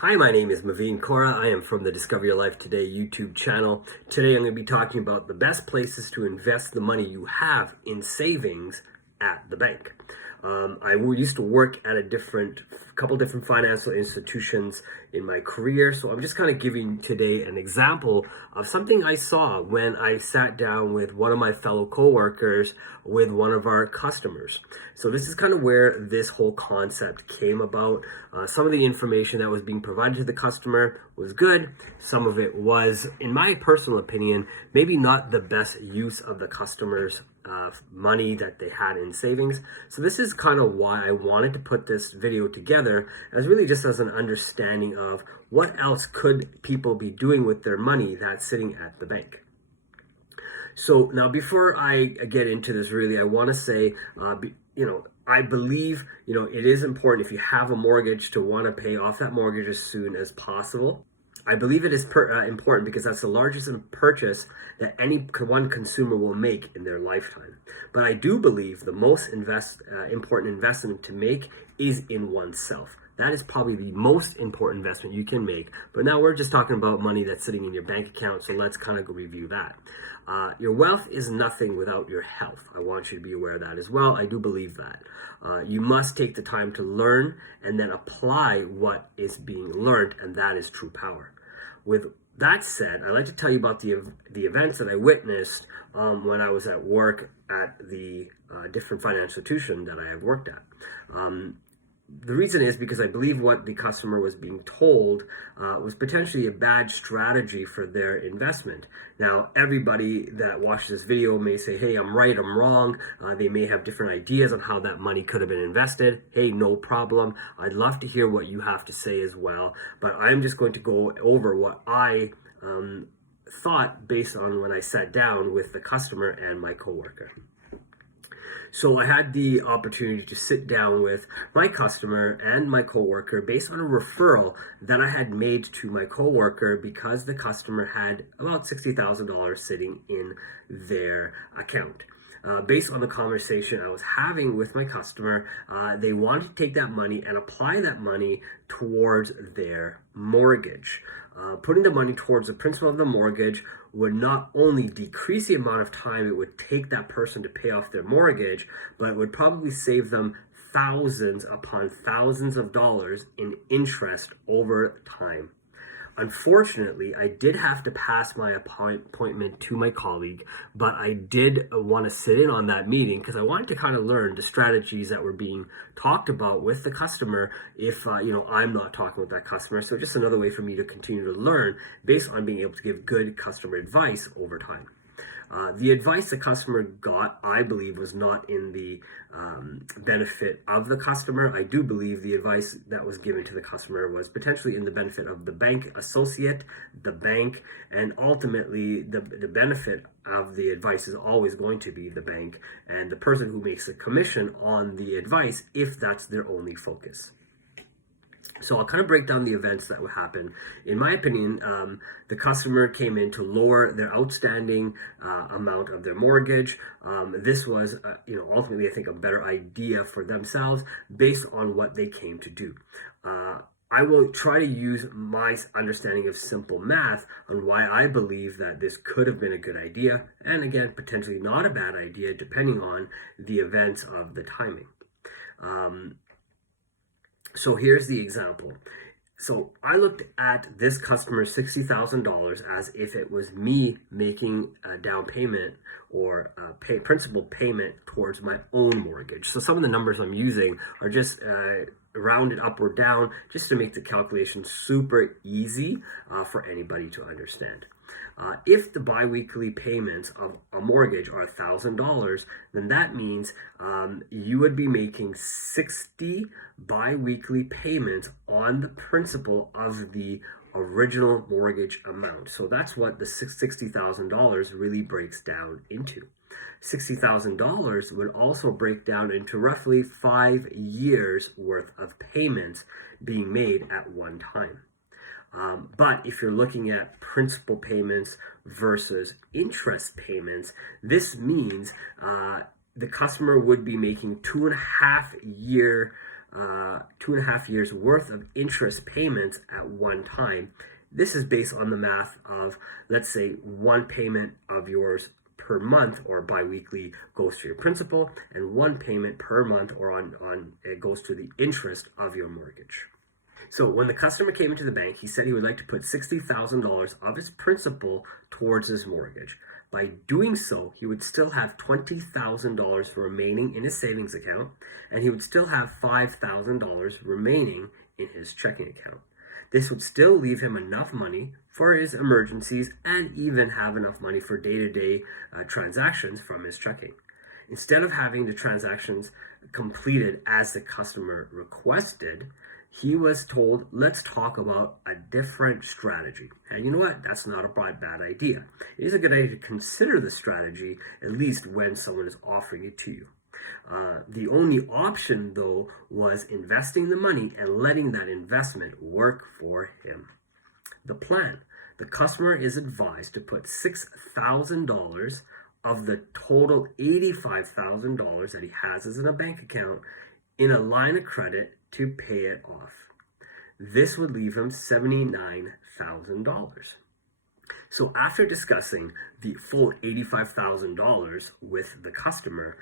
Hi, my name is Maveen Kaura. I am from the Discover Your Life Today YouTube channel. Today I'm going to be talking about the best places to invest the money you have in savings at the bank. I used to work at a couple different financial institutions in my career, so I'm just kind of giving today an example of something I saw when I sat down with one of my fellow coworkers with one of our customers. So this is kind of where this whole concept came about. Some of the information that was being provided to the customer was good. Some of it was, in my personal opinion, maybe not the best use of the customer's money that they had in savings. So this is kind of why I wanted to put this video together, as really just as an understanding of what else could people be doing with their money that's sitting at the bank. So now, before I get into this, really, I want to say, I believe, it is important if you have a mortgage to want to pay off that mortgage as soon as possible. I believe it is important because that's the largest purchase that any one consumer will make in their lifetime. But I do believe the most important investment to make is in oneself. That is probably the most important investment you can make. But now we're just talking about money that's sitting in your bank account, so let's kind of review that. Your wealth is nothing without your health. I want you to be aware of that as well. I do believe that. You must take the time to learn and then apply what is being learned, and that is true power. With that said, I'd like to tell you about the events that I witnessed when I was at work at the different financial institution that I have worked at. The reason is because I believe what the customer was being told was potentially a bad strategy for their investment. Now, everybody that watched this video may say, hey, I'm right, I'm wrong. They may have different ideas on how that money could have been invested. Hey, no problem. I'd love to hear what you have to say as well. But I'm just going to go over what I thought based on when I sat down with the customer and my coworker. So I had the opportunity to sit down with my customer and my coworker based on a referral that I had made to my coworker because the customer had about $60,000 sitting in their account. Based on the conversation I was having with my customer, they wanted to take that money and apply that money towards their mortgage. Putting the money towards the principal of the mortgage would not only decrease the amount of time it would take that person to pay off their mortgage, but it would probably save them thousands upon thousands of dollars in interest over time. Unfortunately, I did have to pass my appointment to my colleague, but I did want to sit in on that meeting because I wanted to kind of learn the strategies that were being talked about with the customer if, I'm not talking with that customer. So just another way for me to continue to learn based on being able to give good customer advice over time. The advice the customer got, I believe, was not in the benefit of the customer. I do believe the advice that was given to the customer was potentially in the benefit of the bank associate, the bank, and ultimately the benefit of the advice is always going to be the bank and the person who makes a commission on the advice if that's their only focus. So I'll kind of break down the events that would happen. In my opinion, the customer came in to lower their outstanding amount of their mortgage. This was, ultimately, I think, a better idea for themselves based on what they came to do. I will try to use my understanding of simple math on why I believe that this could have been a good idea, and again, potentially not a bad idea, depending on the events of the timing. So here's the example. So I looked at this customer's $60,000 as if it was me making a down payment or principal payment towards my own mortgage. So some of the numbers I'm using are just rounded up or down just to make the calculation super easy for anybody to understand. If the biweekly payments of a mortgage are $1,000, then that means you would be making 60 biweekly payments on the principal of the original mortgage amount. So that's what the $60,000 really breaks down into. $60,000 would also break down into roughly 5 years worth of payments being made at one time. But if you're looking at principal payments versus interest payments, this means the customer would be making 2.5 year 2.5 years worth of interest payments at one time. This is based on the math of, let's say, one payment of yours per month or biweekly goes to your principal, and one payment per month or on it goes to the interest of your mortgage. So when the customer came into the bank, he said he would like to put $60,000 of his principal towards his mortgage. By doing so, he would still have $20,000 remaining in his savings account, and he would still have $5,000 remaining in his checking account. This would still leave him enough money for his emergencies and even have enough money for day-to-day transactions from his checking. Instead of having the transactions completed as the customer requested, he was told, let's talk about a different strategy. And you know what? That's not a bad idea. It is a good idea to consider the strategy, at least when someone is offering it to you. The only option, though, was investing the money and letting that investment work for him. The plan: the customer is advised to put $6,000 of the total $85,000 that he has as in a bank account in a line of credit to pay it off. This would leave him $79,000. So after discussing the full $85,000 with the customer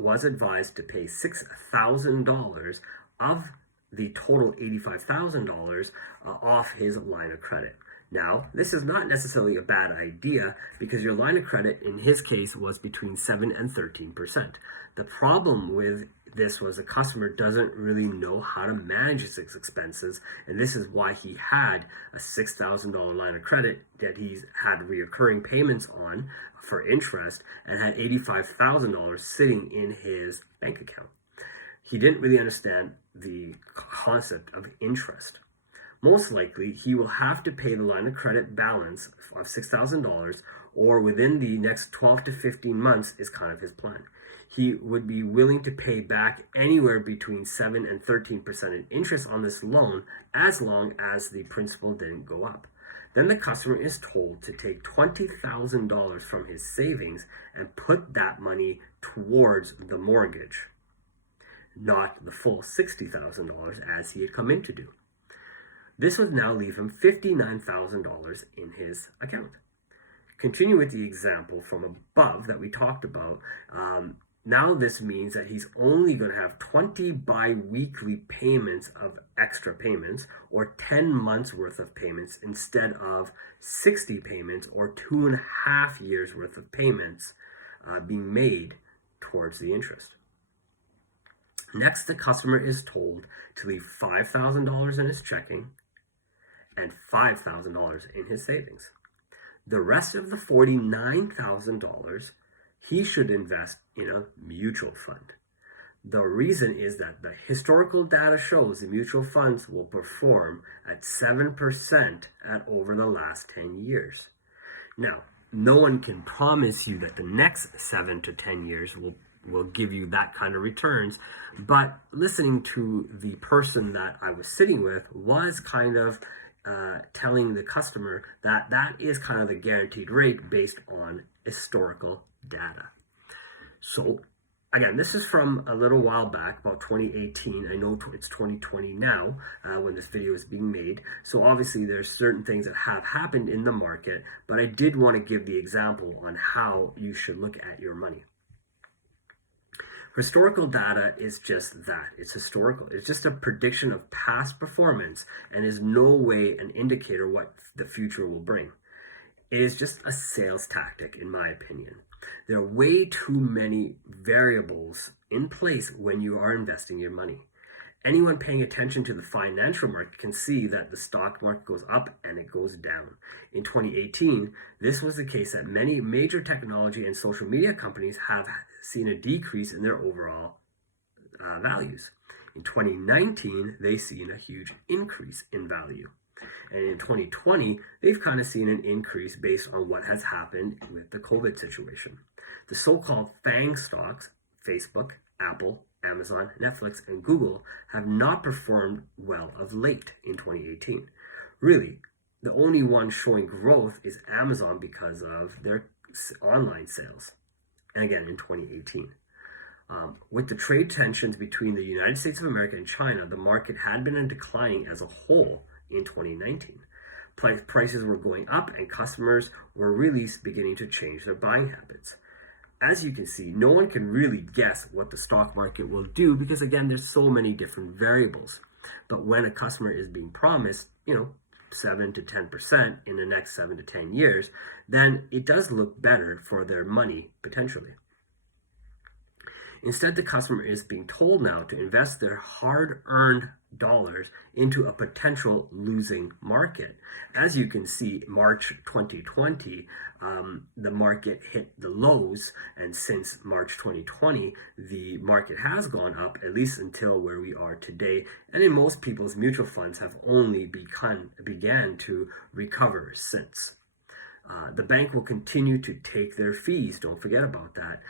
was advised to pay $6,000 of the total $85,000 off his line of credit. Now, this is not necessarily a bad idea because your line of credit in his case was between 7 and 13%. The problem with this was the customer doesn't really know how to manage his expenses, and this is why he had a $6,000 line of credit that he's had reoccurring payments on for interest and had $85,000 sitting in his bank account. He didn't really understand the concept of interest. Most likely, he will have to pay the line of credit balance of $6,000, or within the next 12 to 15 months is kind of his plan. He would be willing to pay back anywhere between 7 and 13% in interest on this loan as long as the principal didn't go up. Then the customer is told to take $20,000 from his savings and put that money towards the mortgage, not the full $60,000 as he had come in to do. This would now leave him $59,000 in his account. Continue with the example from above that we talked about. Now this means that he's only going to have 20 bi-weekly payments of extra payments, or 10 months worth of payments, instead of 60 payments or 2.5 years worth of payments being made towards the interest. Next, the customer is told to leave $5,000 in his checking and $5,000 in his savings. The rest of the $49,000 he should invest in a mutual fund. The reason is that the historical data shows the mutual funds will perform at 7% over the last 10 years. Now, no one can promise you that the next 7 to 10 years will give you that kind of returns, but listening to the person that I was sitting with was kind of telling the customer that that is kind of the guaranteed rate based on historical data. So again, this is from a little while back, about 2018. I know it's 2020 now when this video is being made. So obviously there's certain things that have happened in the market, but I did want to give the example on how you should look at your money. Historical data is just that. It's historical. It's just a prediction of past performance and is no way an indicator what the future will bring. It is just a sales tactic, in my opinion. There are way too many variables in place when you are investing your money. Anyone paying attention to the financial market can see that the stock market goes up and it goes down. In 2018, this was the case that many major technology and social media companies have seen a decrease in their overall values. In 2019, they've seen a huge increase in value. And in 2020, they've kind of seen an increase based on what has happened with the COVID situation. The so-called FANG stocks, Facebook, Apple, Amazon, Netflix, and Google, have not performed well of late in 2018. Really, the only one showing growth is Amazon because of their online sales, and again in 2018. With the trade tensions between the United States of America and China, the market had been declining as a whole in 2019. Prices were going up and customers were really beginning to change their buying habits. As you can see, no one can really guess what the stock market will do because, again, there's so many different variables. But when a customer is being promised, 7 to 10% in the next 7 to 10 years, then it does look better for their money potentially. Instead, the customer is being told now to invest their hard-earned dollars into a potential losing market. As you can see, March 2020, the market hit the lows, and since March 2020, the market has gone up, at least until where we are today. And in most people's mutual funds have only began to recover since. The bank will continue to take their fees, don't forget about that,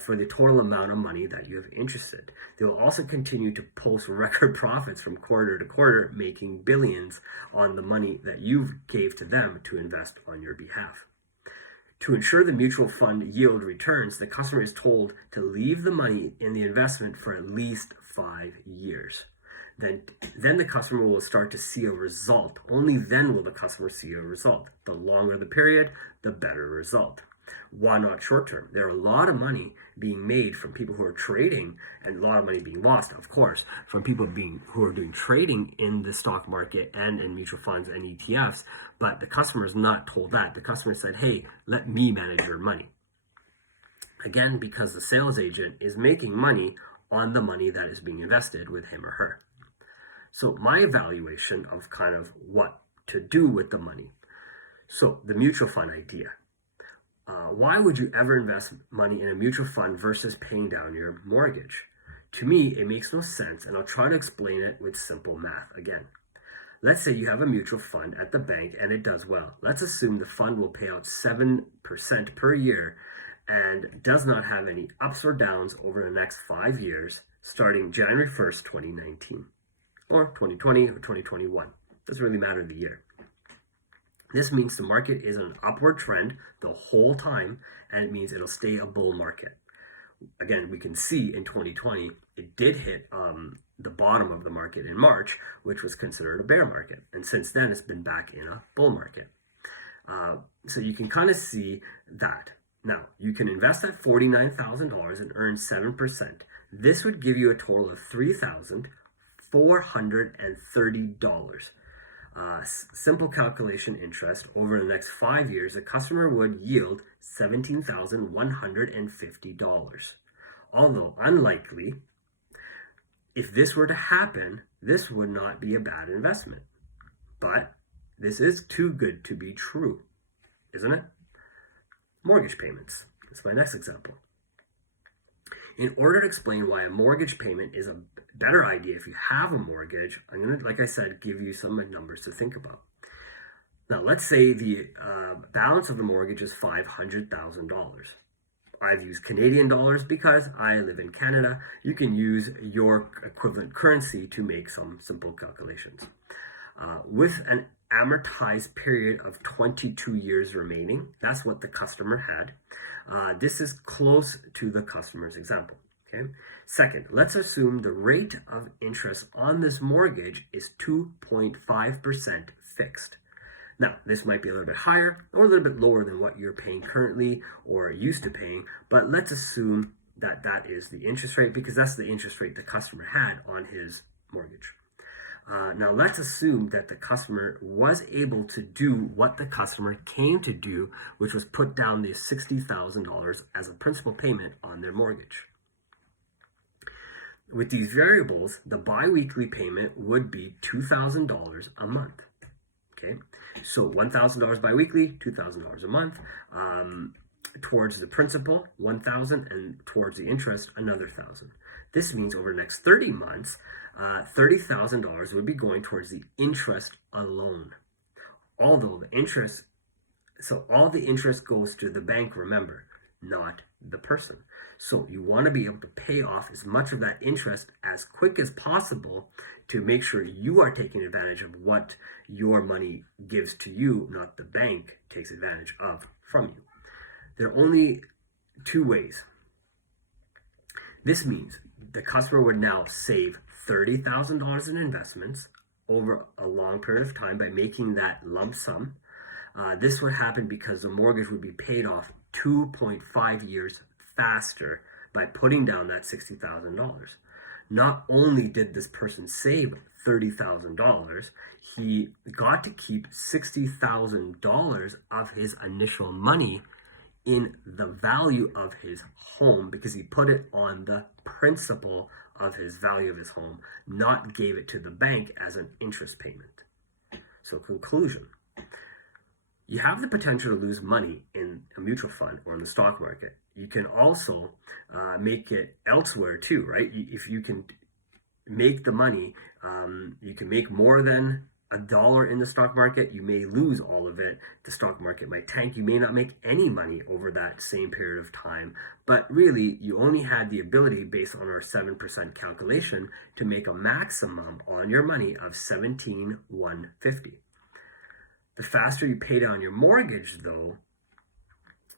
for the total amount of money that you have interested. They will also continue to post record profits from quarter to quarter, making billions on the money that you gave to them to invest on your behalf. To ensure the mutual fund yield returns, the customer is told to leave the money in the investment for at least 5 years. Then the customer will start to see a result. Only then will the customer see a result. The longer the period, the better result. Why not short term? There are a lot of money being made from people who are trading, and a lot of money being lost, of course, from people who are doing trading in the stock market and in mutual funds and ETFs. But the customer is not told that. The customer said, hey, let me manage your money. Again, because the sales agent is making money on the money that is being invested with him or her. So my evaluation of kind of what to do with the money. So the mutual fund idea. Why would you ever invest money in a mutual fund versus paying down your mortgage? To me, it makes no sense, and I'll try to explain it with simple math again. Let's say you have a mutual fund at the bank and it does well. Let's assume the fund will pay out 7% per year and does not have any ups or downs over the next 5 years, starting January 1st, 2019. Or 2020 or 2021. Doesn't really matter the year. This means the market is an upward trend the whole time, and it means it'll stay a bull market. Again, we can see in 2020, it did hit the bottom of the market in March, which was considered a bear market. And since then, it's been back in a bull market. So you can kind of see that. Now, you can invest at $49,000 and earn 7%. This would give you a total of $3,430. Simple calculation interest over the next 5 years, a customer would yield $17,150. Although unlikely, if this were to happen, this would not be a bad investment. But this is too good to be true, isn't it? Mortgage payments. That's my next example. In order to explain why a mortgage payment is a better idea if you have a mortgage, I'm going to, like I said, give you some numbers to think about. Now, let's say the balance of the mortgage is $500,000. I've used Canadian dollars because I live in Canada. You can use your equivalent currency to make some simple calculations. With an amortized period of 22 years remaining, that's what the customer had. This is close to the customer's example. Okay. Second, let's assume the rate of interest on this mortgage is 2.5% fixed. Now, this might be a little bit higher or a little bit lower than what you're paying currently or used to paying, but let's assume that that is the interest rate because that's the interest rate the customer had on his mortgage. Now, let's assume that the customer was able to do what the customer came to do, which was put down the $60,000 as a principal payment on their mortgage. With these variables, the biweekly payment would be $2,000 a month. Okay, so $1,000 biweekly, $2,000 a month. Towards the principal, $1,000, and towards the interest, another $1,000. This means over the next 30 months, $30,000 would be going towards the interest alone. Although the interest, so all the interest goes to the bank, remember, not the person. So you want to be able to pay off as much of that interest as quick as possible to make sure you are taking advantage of what your money gives to you, not the bank takes advantage of from you. There are only two ways. This means the customer would now save $30,000 in investments over a long period of time by making that lump sum. This would happen because the mortgage would be paid off 2.5 years faster by putting down that $60,000. Not only did this person save $30,000, he got to keep $60,000 of his initial money in the value of his home because he put it on the principal of his value of his home, not gave it to the bank as an interest payment. So, conclusion. You have the potential to lose money in a mutual fund or in the stock market. You can also make it elsewhere too, right? If you can make the money, you can make more than $1 in the stock market, you may lose all of it. The stock market might tank. You may not make any money over that same period of time. But really, you only had the ability, based on our 7% calculation, to make a maximum on your money of $17,150. The faster you pay down your mortgage, though,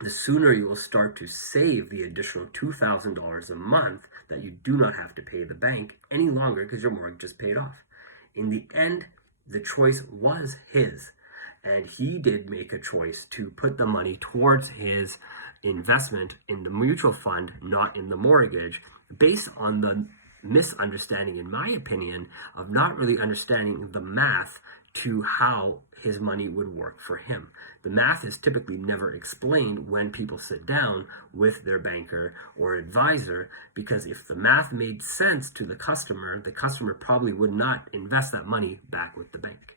the sooner you will start to save the additional $2,000 a month that you do not have to pay the bank any longer because your mortgage is paid off. In the end, the choice was his, and he did make a choice to put the money towards his investment in the mutual fund, not in the mortgage, based on the misunderstanding, in my opinion, of not really understanding the math to how his money would work for him. The math is typically never explained when people sit down with their banker or advisor, because if the math made sense to the customer probably would not invest that money back with the bank.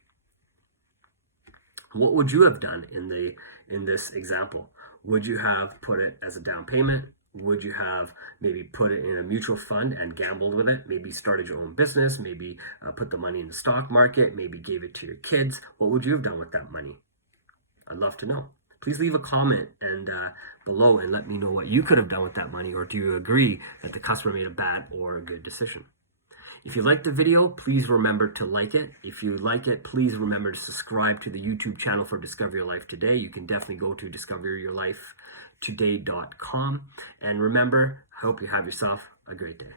What would you have done in this example? Would you have put it as a down payment? Would you have maybe put it in a mutual fund and gambled with it? Maybe started your own business, maybe put the money in the stock market, maybe gave it to your kids. What would you have done with that money? I'd love to know. Please leave a comment and below and let me know what you could have done with that money, or do you agree that the customer made a bad or a good decision? If you liked the video, please remember to like it. If you like it, please remember to subscribe to the YouTube channel for Discover Your Life Today. You can definitely go to discoveryourlifetoday.com. And remember, I hope you have yourself a great day.